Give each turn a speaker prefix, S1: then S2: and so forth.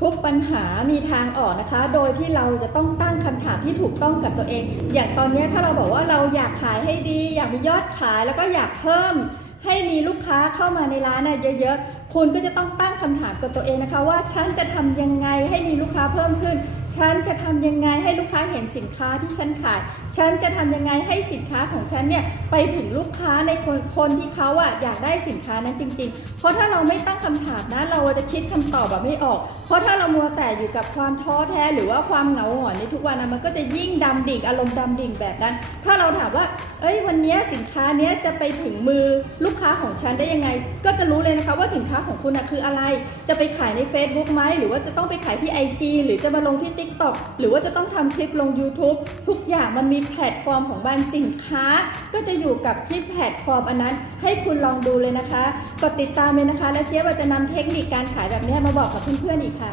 S1: ทุกปัญหามีทางออกนะคะ โดยที่เราจะต้องตั้งคำถามที่ถูกต้องกับตัวเอง อย่างตอนนี้ถ้าเราบอกว่าเราอยากขายให้ดี อยากมียอดขายแล้วก็อยากเพิ่ม ให้มีลูกค้าเข้ามาในร้านนะเยอะๆ คุณก็จะต้องตั้งคำถามกับตัวเองนะคะ ว่าฉันจะทำยังไงให้มีลูกค้าเพิ่มขึ้น ฉันจะทำยังไงให้ลูกค้าเห็นสินค้าที่ฉันขาย ฉันจะทำยังไงให้สินค้าของฉันเนี่ยไปถึงลูกค้าในคนคนที่เขาอะอยากได้สินค้านั้นจริง ๆ เพราะถ้าเราไม่ตั้งคำถามนะเราจะคิดคำตอบแบบไม่ออก เพราะถ้าเรามัวแต่อยู่กับความท้อแท้หรือว่าความเหงาหงอยในทุกวันนะมันก็จะยิ่งดำดิ่งอารมณ์ดำดิ่งแบบนั้น ถ้าเราถามว่า เอ้ยวันนี้สินค้าเนี้ยจะไปถึงมือลูกค้าของฉันได้ยังไง ก็จะรู้เลยนะคะว่าสินค้าของคุณนะคืออะไร จะไปขายใน Facebook ไหมหรือว่าจะต้องไปขายที่ IG หรือจะมาลงที่ติ TikTok หรือว่าจะต้องทำคลิปลง YouTube ทุกอย่างมันมีแพลตฟอร์มของแบรนสินค้า ก็จะอยู่กับที่แพลตฟอร์มอันนั้น ให้คุณลองดูเลยนะคะ กดติดตามเลยนะคะ และเจ๊ว่าจะนำเทคนิคการขายแบบนี้มาบอกกับเพื่อนๆอีกค่ะ